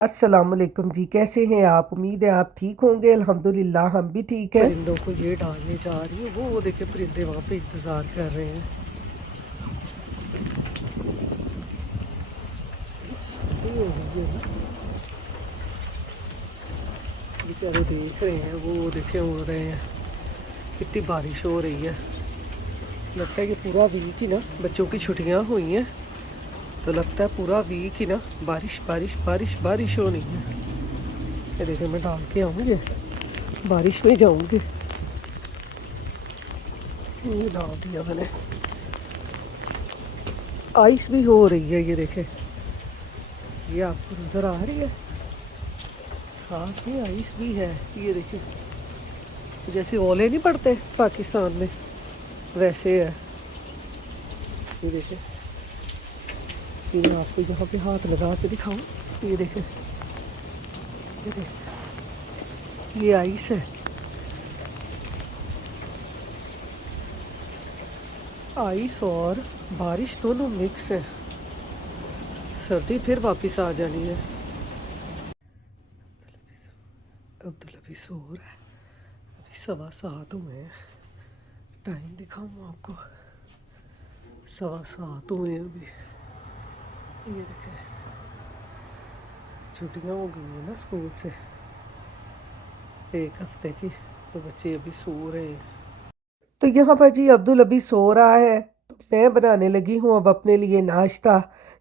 अस्सलाम वालेकुम जी। कैसे हैं आप? उम्मीद है आप ठीक होंगे। अल्हम्दुलिल्लाह हम भी ठीक हैं। परिंदों को ये डालने जा रही हूँ। वो देखिए परिंदे वहाँ पे इंतज़ार कर रहे हैं। सर्दी हो गई है ना, बेचारे देख रहे हैं। वो देखे उड़ रहे हैं। कितनी बारिश हो रही है। लगता है कि पूरा वीक ही ना बच्चों की छुट्टियाँ हुई हैं, तो लगता है पूरा वीक ही ना बारिश बारिश बारिश बारिश होनी है। ये देखिए मैं डाल के आऊँगी, बारिश में जाऊँगी। ये डाल दिया मैंने। आइस भी हो रही है, ये देखे, ये आपको नज़र आ रही है। साथ में आइस भी है, ये देखिए। जैसे ओले नहीं पड़ते पाकिस्तान में, वैसे है। ये देखे, ये आपको यहाँ पे हाथ लगा के दिखाऊं। ये देखे, ये देखे, ये आइस है। आइस और बारिश दोनों मिक्स है। सर्दी फिर वापस आ जानी है। अब्दुल अभी सो रहा है। अभी 7:15 हुए हैं। टाइम दिखाऊँ आपको, 7:15 हुए हैं अभी। ये देखें, छुट्टियाँ हो गई हैं ना स्कूल से 1 हफ्ते की, तो बच्चे अभी सो रहे हैं। तो यहाँ पर जी अब्दुल अभी सो रहा है, तो मैं बनाने लगी हूँ अब अपने लिए नाश्ता,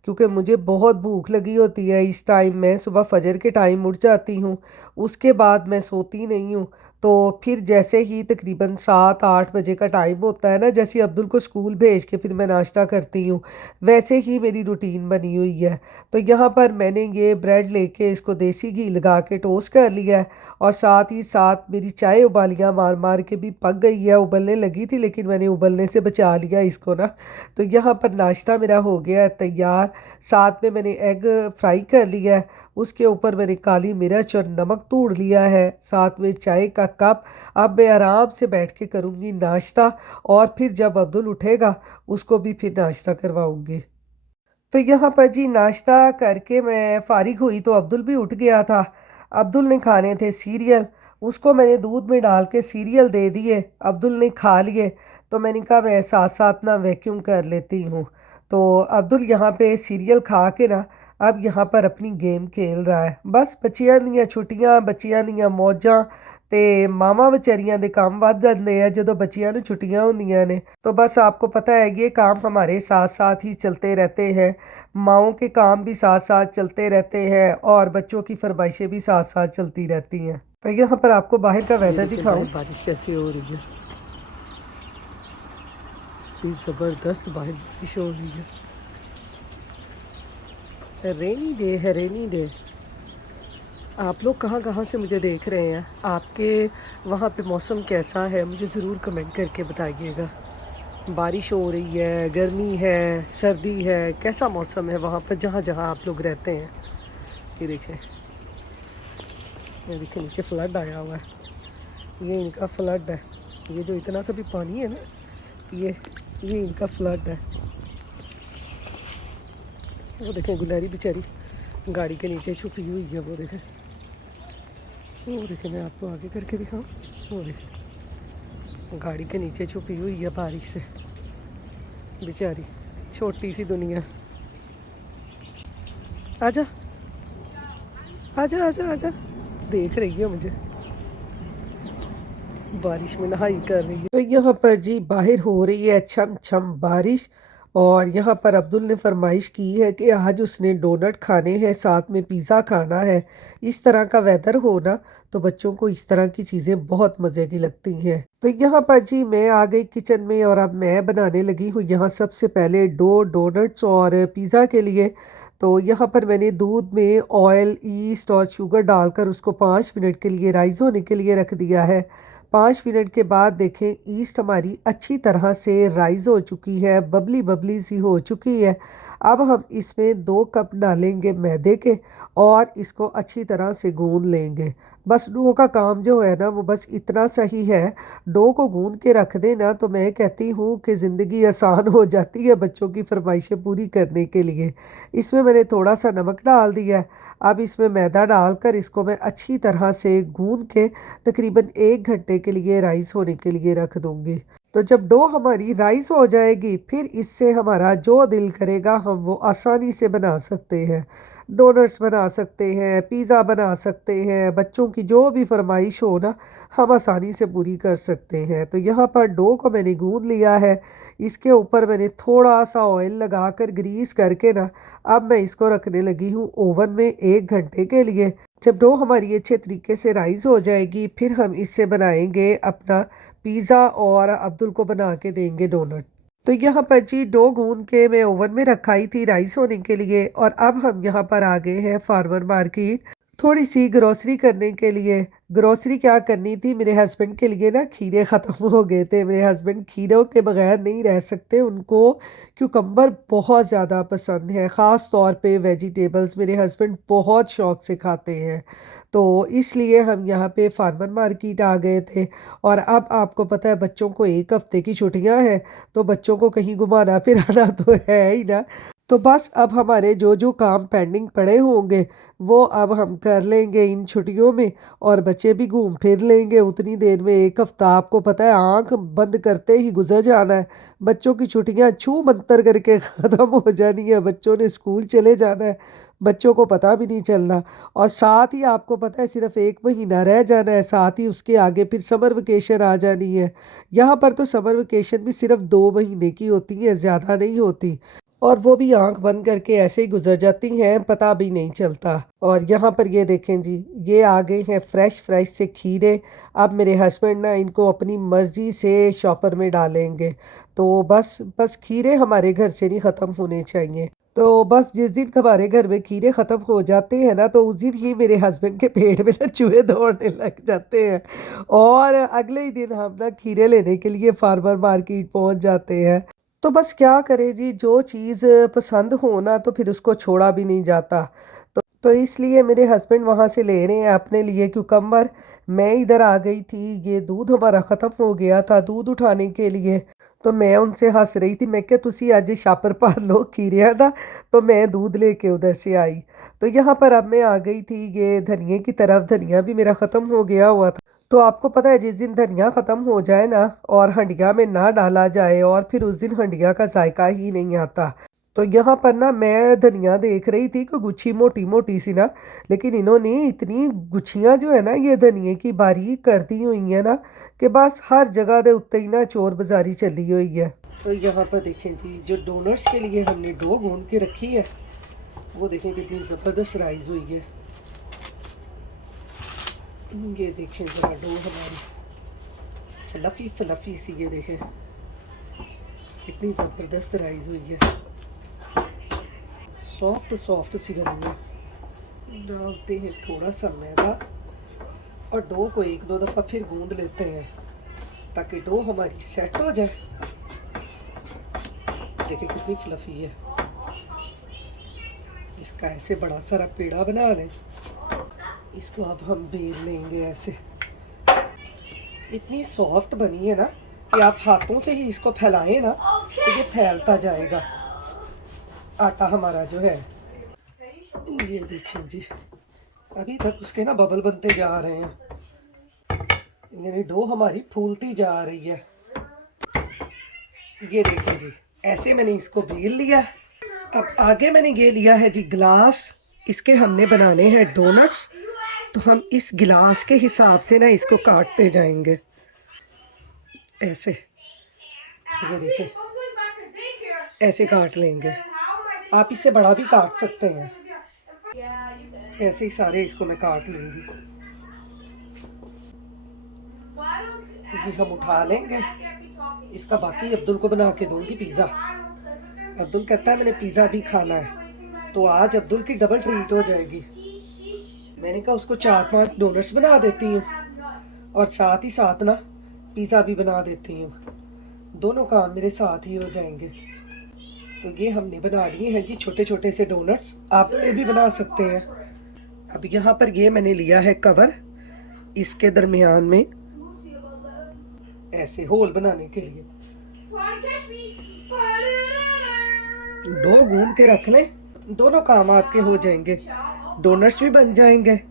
क्योंकि मुझे बहुत भूख लगी होती है इस टाइम। मैं सुबह फजर के टाइम उठ जाती हूँ, उसके बाद मैं सोती नहीं हूँ। तो फिर जैसे ही तकरीबन 7-8 बजे का टाइम होता है ना, जैसे अब्दुल को स्कूल भेज के फिर मैं नाश्ता करती हूँ, वैसे ही मेरी रूटीन बनी हुई है। तो यहाँ पर मैंने ये ब्रेड लेके इसको देसी घी लगा के टोस्ट कर लिया है, और साथ ही साथ मेरी चाय उबालियाँ मार मार के भी पक गई है। उबलने लगी थी लेकिन मैंने उबलने से बचा लिया इसको ना। तो यहाँ पर नाश्ता मेरा हो गया है तैयार। साथ में मैंने एग फ्राई कर लिया है, उसके ऊपर मैंने काली मिर्च और नमक तोड़ लिया है, साथ में चाय का कप। अब मैं आराम से बैठ के करूँगी नाश्ता, और फिर जब अब्दुल उठेगा उसको भी फिर नाश्ता करवाऊँगी। तो यहाँ पर जी नाश्ता करके मैं फ़ारिग हुई तो अब्दुल भी उठ गया था। अब्दुल ने खाने थे सीरियल, उसको मैंने दूध में डाल के सीरियल दे दिए, अब्दुल ने खा लिए। तो मैंने कहा मैं साथ साथ ना वैक्यूम कर लेती हूँ। तो अब्दुल यहाँ पे सीरियल खा के ना अब यहाँ पर अपनी गेम खेल रहा है। बस बच्चियां दियां छुट्टियां, बच्चियां दियां मौजां, ते मामा ਵਿਚਾਰੀਆਂ ਦੇ ਕੰਮ ਵੱਧ ਜਾਂਦੇ ਆ ਜਦੋਂ ਬੱਚਿਆਂ ਨੂੰ ਛੁੱਟੀਆਂ ਹੁੰਦੀਆਂ ਨੇ। तो बस आपको पता है ये काम हमारे साथ साथ ही चलते रहते हैं। माओं के काम भी साथ साथ चलते रहते हैं, और बच्चों की फरमाइशें भी साथ साथ चलती रहती हैं। तो यहाँ पर आपको बाहर का वेदर दिखाऊं। बारिश कैसी हो रही है, इतनी ज़बरदस्त बारिश हो रही है। रेनी डे है, रेनी डे। आप लोग कहाँ कहाँ से मुझे देख रहे हैं? आपके वहाँ पे मौसम कैसा है? मुझे ज़रूर कमेंट करके बताइएगा। बारिश हो रही है, गर्मी है, सर्दी है, कैसा मौसम है वहाँ पर जहाँ जहाँ आप लोग रहते हैं? ये देखें, ये देखिए नीचे फ्लड आया हुआ है। ये इनका फ्लड है। ये जो इतना सा भी पानी है ना, ये इनका फ्लड है। वो देखें गुलहरी बेचारी गाड़ी के नीचे छुपी हुई है। वो देखें, वो देखें, मैं आपको आगे करके दिखाऊं। वो देखें गाड़ी के नीचे छुपी हुई है बारिश से बेचारी, छोटी सी दुनिया। आजा आजा आजा आजा, देख रही है मुझे, बारिश में नहाई कर रही है। तो यहाँ पर जी बाहर हो रही है छम छम बारिश, और यहाँ पर अब्दुल ने फरमाइश की है कि आज उसने डोनट खाने हैं, साथ में पिज़्ज़ा खाना है। इस तरह का वेदर हो ना, तो बच्चों को इस तरह की चीज़ें बहुत मज़े की लगती हैं। तो यहाँ पर जी मैं आ गई किचन में, और अब मैं बनाने लगी हूँ यहाँ सबसे पहले डोनट्स और पिज़्ज़ा के लिए। तो यहाँ पर मैंने दूध में ऑयल, ईस्ट और शुगर डालकर उसको 5 मिनट के लिए राइज़ होने के लिए रख दिया है। 5 मिनट के बाद देखें ईस्ट हमारी अच्छी तरह से राइज़ हो चुकी है, बबली बबली सी हो चुकी है। अब हम इसमें 2 कप डालेंगे मैदे के और इसको अच्छी तरह से गूंद लेंगे। बस डो का काम जो है ना वो बस इतना सही है, डो को गूंद के रख देना तो मैं कहती हूँ कि ज़िंदगी आसान हो जाती है बच्चों की फरमाइशें पूरी करने के लिए। इसमें मैंने थोड़ा सा नमक डाल दिया है। अब इसमें मैदा डालकर इसको मैं अच्छी तरह से गूंद के तकरीबन 1 घंटे के लिए राइस होने के लिए रख दूँगी। तो जब डो हमारी राइस हो जाएगी फिर इससे हमारा जो दिल करेगा हम वो आसानी से बना सकते हैं। डोनट्स बना सकते हैं, पिज़्ज़ा बना सकते हैं, बच्चों की जो भी फरमाइश हो ना हम आसानी से पूरी कर सकते हैं। तो यहाँ पर डो को मैंने गूंद लिया है। इसके ऊपर मैंने थोड़ा सा ऑयल लगाकर ग्रीस करके ना अब मैं इसको रखने लगी हूँ ओवन में 1 घंटे के लिए। जब डो हमारी अच्छे तरीके से राइस हो जाएगी फिर हम इससे बनाएंगे अपना पिज़्ज़ा और अब्दुल को बना के देंगे डोनट। तो यहाँ पर जी डो गूंद के मैं ओवन में रखाई थी राइस होने के लिए और अब हम यहाँ पर आ गए हैं फार्मर मार्केट थोड़ी सी ग्रोसरी करने के लिए। ग्रोसरी क्या करनी थी, मेरे हस्बैंड के लिए ना खीरे ख़त्म हो गए थे। मेरे हस्बैंड खीरों के बगैर नहीं रह सकते, उनको क्यूकम्बर बहुत ज़्यादा पसंद है। ख़ास तौर पे वेजिटेबल्स मेरे हस्बैंड बहुत शौक़ से खाते हैं। तो इसलिए हम यहाँ पे फार्मर मार्केट आ गए थे। और अब आपको पता है बच्चों को 1 हफ़्ते की छुट्टियाँ हैं तो बच्चों को कहीं घुमाना फिराना तो है ही ना। तो बस अब हमारे जो जो काम पेंडिंग पड़े होंगे वो अब हम कर लेंगे इन छुट्टियों में और बच्चे भी घूम फिर लेंगे उतनी देर में। 1 हफ़्ता आपको पता है आंख बंद करते ही गुजर जाना है। बच्चों की छुट्टियां छू मंतर करके ख़त्म हो जानी है, बच्चों ने स्कूल चले जाना है, बच्चों को पता भी नहीं चलना। और साथ ही आपको पता है सिर्फ 1 महीना रह जाना है, साथ ही उसके आगे फिर समर वेकेशन आ जानी है। यहाँ पर तो समर वेकेशन भी सिर्फ 2 महीने की होती है, ज़्यादा नहीं होती। और वो भी आंख बंद करके ऐसे ही गुजर जाती हैं, पता भी नहीं चलता। और यहाँ पर ये देखें जी, ये आ गए हैं फ्रेश फ्रेश से खीरे। अब मेरे हस्बैंड ना इनको अपनी मर्ज़ी से शॉपर में डालेंगे। तो बस बस खीरे हमारे घर से नहीं ख़त्म होने चाहिए। तो बस जिस दिन हमारे घर में खीरे ख़त्म हो जाते हैं ना तो उस दिन ही मेरे हस्बैंड के पेट में ना चूहे दौड़ने लग जाते हैं और अगले ही दिन हम ना खीरे लेने के लिए फार्मर मार्केट पहुंच जाते हैं। तो बस क्या करें जी, जो चीज़ पसंद हो ना तो फिर उसको छोड़ा भी नहीं जाता। तो इसलिए मेरे हस्बैंड वहाँ से ले रहे हैं अपने लिए क्यूकम्बर। मैं इधर आ गई थी, ये दूध हमारा ख़त्म हो गया था दूध उठाने के लिए। तो मैं उनसे हंस रही थी, मैं क्या तुसी आज छापर पार लो खीरिया था। तो मैं दूध लेके उधर से आई। तो यहाँ पर अब मैं आ गई थी ये धनिए की तरफ। धनिया भी मेरा ख़त्म हो गया हुआ था। तो आपको पता है जिस दिन धनिया ख़त्म हो जाए ना और हंडिया में ना डाला जाए और फिर उस दिन हंडिया का जायका ही नहीं आता। तो यहाँ पर ना मैं धनिया देख रही थी कि गुच्छी मोटी मोटी सी ना, लेकिन इन्होंने इतनी गुच्छियाँ जो है ना ये धनिए की बारीक कर दी हुई है ना कि बस हर जगह दे उत्ते ही ना चोर बाजारी चली हुई है। तो यहाँ पर देखें जी, जो डोनट्स के लिए हमने डो गूंद के रखी है वो देखें कितनी ज़बरदस्त राइस हुई है। ये देखें ज़रा डो हमारी फ्लफ़ी फ्लफ़ी सी, ये देखें कितनी ज़बरदस्त राइस हुई है, सॉफ्ट सॉफ्ट सी बनी है। डालते हैं थोड़ा सा मैदा और डो को 1-2 दफ़ा फिर गूंद लेते हैं ताकि डो हमारी सेट हो जाए। देखिए कितनी फ्लफ़ी है। इसका ऐसे बड़ा सारा पेड़ा बना लें। इसको अब हम बेल लेंगे ऐसे। इतनी सॉफ्ट बनी है ना कि आप हाथों से ही इसको फैलाएं ना तो ये फैलता जाएगा आटा हमारा जो है। ये देखिए जी, अभी तक उसके ना बबल बनते जा रहे हैं, यानी डो हमारी फूलती जा रही है। ये देखिए जी, ऐसे मैंने इसको बेल लिया। अब आगे मैंने ये लिया है जी ग्लास, इसके हमने बनाने हैं डोनट्स। तो हम इस गिलास के हिसाब से ना इसको काटते जाएंगे ऐसे। ये देखिए ऐसे काट लेंगे, आप इससे बड़ा भी काट सकते हैं। ऐसे ही सारे इसको मैं काट लूँगी। ये हम उठा लेंगे, इसका बाकी अब्दुल को बना के दूँगी पिज़्ज़ा। अब्दुल कहता है मैंने पिज़्ज़ा भी खाना है, तो आज अब्दुल की डबल ट्रीट हो जाएगी। मैंने कहा उसको 4-5 डोनट्स बना देती हूँ और साथ ही साथ ना पिज़्ज़ा भी बना देती हूँ, दोनों काम मेरे साथ ही हो जाएंगे। तो ये हमने बना लिए हैं जी छोटे छोटे से डोनट्स, आप ये भी बना सकते हैं। अब यहाँ पर ये मैंने लिया है कवर, इसके दरमियान में ऐसे होल बनाने के लिए डो गूंद के रख लें, दोनों काम आपके हो जाएंगे, डोनट्स भी बन जाएंगे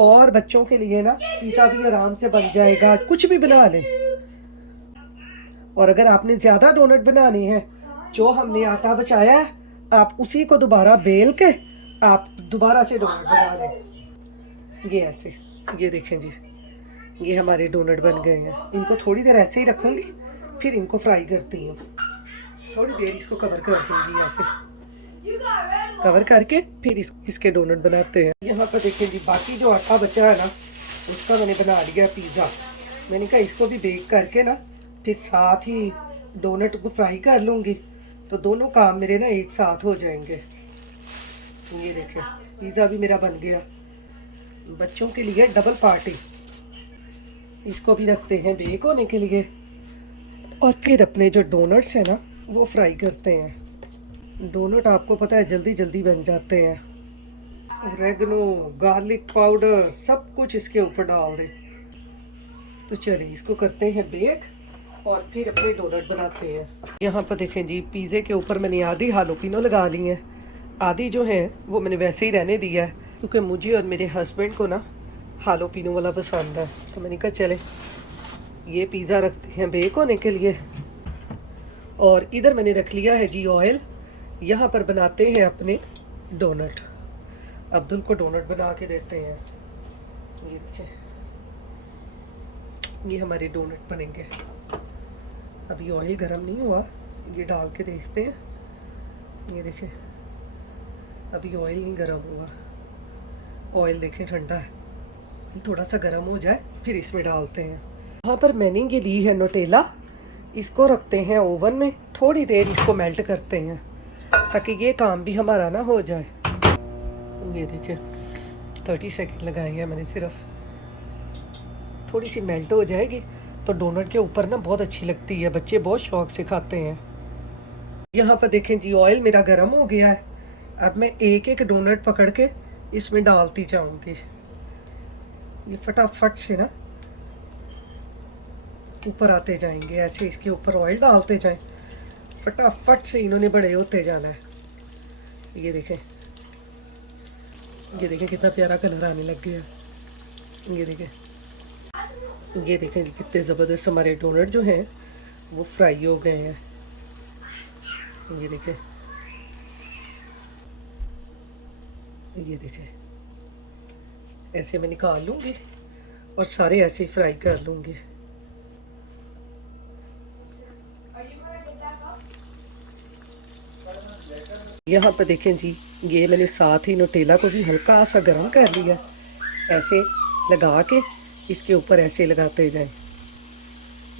और बच्चों के लिए ना पिज़्ज़ा भी आराम से बन जाएगा। कुछ भी बना लें। और अगर आपने ज़्यादा डोनट बनाने हैं, जो हमने आटा बचाया है, आप उसी को दोबारा बेल के आप दोबारा से डोनट बना लें। ये ऐसे, ये देखें जी, ये हमारे डोनट बन गए हैं। इनको थोड़ी देर ऐसे ही रखूँगी, फिर इनको फ्राई करती हूँ। थोड़ी देर इसको कवर कर दूँगी, ऐसे कवर करके फिर इसके डोनट बनाते हैं। यहाँ पर देखें जी, बाकी जो आटा बचा है ना, उसका मैंने बना लिया पिज़्ज़ा। मैंने कहा इसको भी बेक करके ना फिर साथ ही डोनट को फ्राई कर लूँगी, तो दोनों काम मेरे ना एक साथ हो जाएंगे। ये देखें, पिज़्ज़ा भी मेरा बन गया। बच्चों के लिए डबल पार्टी, इसको भी रखते हैं बेक होने के लिए और फिर अपने जो डोनट्स हैं ना वो फ्राई करते हैं। डोनट आपको पता है जल्दी जल्दी बन जाते हैं। ओरेगनो, गार्लिक पाउडर सब कुछ इसके ऊपर डाल दें। तो चलिए इसको करते हैं बेक और फिर अपने डोनट बनाते हैं। यहाँ पर देखें जी, पिज़्ज़े के ऊपर मैंने आधी हालोपिनो लगा ली है, आधी जो है वो मैंने वैसे ही रहने दिया है, क्योंकि मुझे और मेरे हस्बैंड को ना हालोपिनो वाला पसंद है। तो मैंने कहा चले ये पिज़्ज़ा रखते हैं बेक होने के लिए। और इधर मैंने रख लिया है जी ऑयल। यहाँ पर बनाते हैं अपने डोनट। अब्दुल को डोनट बना के देते हैं। ये देखें, ये हमारे डोनट बनेंगे। अभी ऑयल गर्म नहीं हुआ, ये डाल के देखते हैं। ये देखें, अभी ऑयल नहीं गर्म हुआ, ऑयल देखें ठंडा है। ऑयल थोड़ा सा गर्म हो जाए फिर इसमें डालते हैं। यहाँ पर मैंने ये ली है नोटेला, इसको रखते हैं ओवन में, थोड़ी देर इसको मेल्ट करते हैं ताकि ये काम भी हमारा ना हो जाए। ये देखिए 30 सेकंड लगाए हैं मैंने सिर्फ, थोड़ी सी मेल्ट हो जाएगी तो डोनट के ऊपर ना बहुत अच्छी लगती है, बच्चे बहुत शौक से खाते हैं। यहाँ पर देखें जी, ऑयल मेरा गर्म हो गया है। अब मैं एक एक डोनट पकड़ के इसमें डालती जाऊंगी। ये फटाफट से ना ऊपर आते जाएंगे, ऐसे इसके ऊपर ऑयल डालते जाएं, फटाफट से इन्होंने बड़े होते जाना है। ये देखें, ये देखें कितना प्यारा कलर आने लग गया। ये देखें, ये देखें कितने ज़बरदस्त हमारे डोनट जो हैं वो फ्राई हो गए हैं। ये देखें, ये देखें, ऐसे मैं निकाल लूँगी और सारे ऐसे ही फ्राई कर लूँगी। यहाँ पर देखें जी, ये मैंने साथ ही नोटेला को भी हल्का सा गर्म कर लिया, ऐसे लगा के इसके ऊपर ऐसे लगाते जाएं।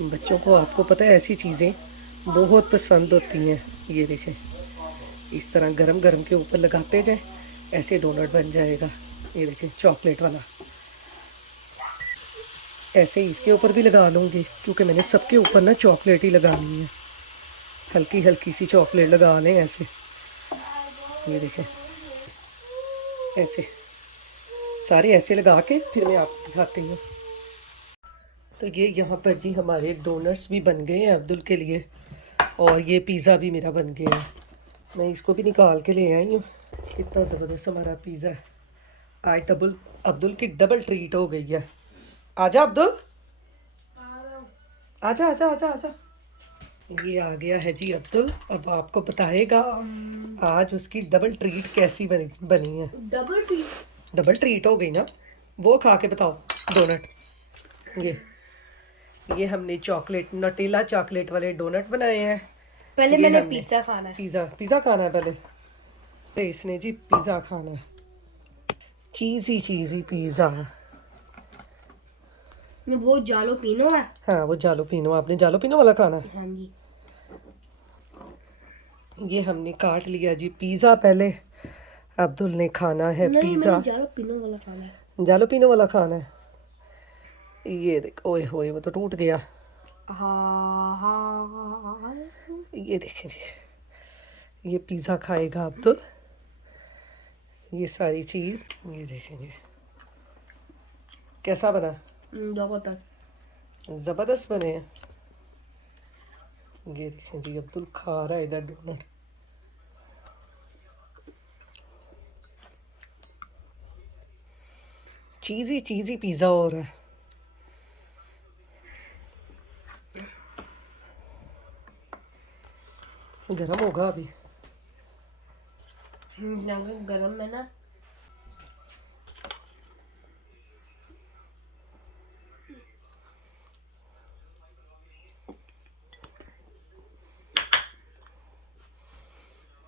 बच्चों को आपको पता है ऐसी चीज़ें बहुत पसंद होती हैं। ये देखें, इस तरह गरम गरम के ऊपर लगाते जाएं, ऐसे डोनट बन जाएगा। ये देखें चॉकलेट वाला, ऐसे ही इसके ऊपर भी लगा लूँगी क्योंकि मैंने सबके ऊपर ना चॉकलेट ही लगानी है। हल्की हल्की सी चॉकलेट लगा लें ऐसे। ये देखें, ऐसे सारे ऐसे लगा के फिर मैं आपको दिखाती हूँ। तो ये यहाँ पर जी हमारे डोनट्स भी बन गए हैं अब्दुल के लिए, और ये पिज़्ज़ा भी मेरा बन गया है। मैं इसको भी निकाल के ले आई हूँ। कितना ज़बरदस्त हमारा पिज़्ज़ा है। आज अब्दुल की डबल ट्रीट हो गई है। आजा अब्दुल, आजा आजा आजा आजा। ये आ गया है जी अब्दुल, अब आपको बताएगा आज उसकी डबल ट्रीट कैसी बनी है। डबल ट्रीट हो गई ना, वो खा के बताओ डोनट। ये हमने चॉकलेट नटेला चॉकलेट वाले डोनट बनाए हैं। पहले मैंने पिज़्ज़ा खाना है। पिज़्ज़ा खाना है पहले। तो इसने जी पिज़्ज़ा खाना है, चीज़ी पिज़्ज़ा। वो जालो पीनो है। हाँ वो जालो पीनो, आपने जालो पीनो वाला खाना है। हाँ जी। ये हमने काट लिया जी पिज़्ज़ा पहले। अब्दुल ने खाना है पिज़्ज़ा। जालो पीनो वाला खाना है। जालो पीनो वाला खाना है। ये देख, ओए होए वो तो टूट गया। हाँ। ये देखें जी, ये पिज़्ज़ा खाएगा अब्दुल। ये सारी चीज़ ये देखेंगे कैसा बना। जबरदस्त। ज़बरदस्त बने हैं। ये देखें जी अब्दुल खा रहा है इधर डोनट। चीज़ी चीज़ी पिज़्ज़ा हो रहा है। गरम होगा अभी। गरम में ना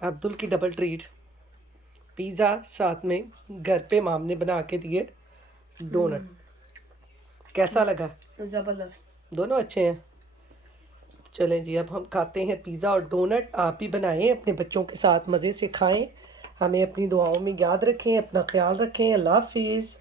अब्दुल की डबल ट्रीट, पिज़्ज़ा साथ में घर पे माम ने बना के दिए डोनट। कैसा लगा? जबरदस्त। दोनों अच्छे हैं। चलें जी अब हम खाते हैं पिज़्ज़ा और डोनट। आप भी बनाएं, अपने बच्चों के साथ मज़े से खाएं। हमें अपनी दुआओं में याद रखें, अपना ख्याल रखें। अल्लाह हाफिज़।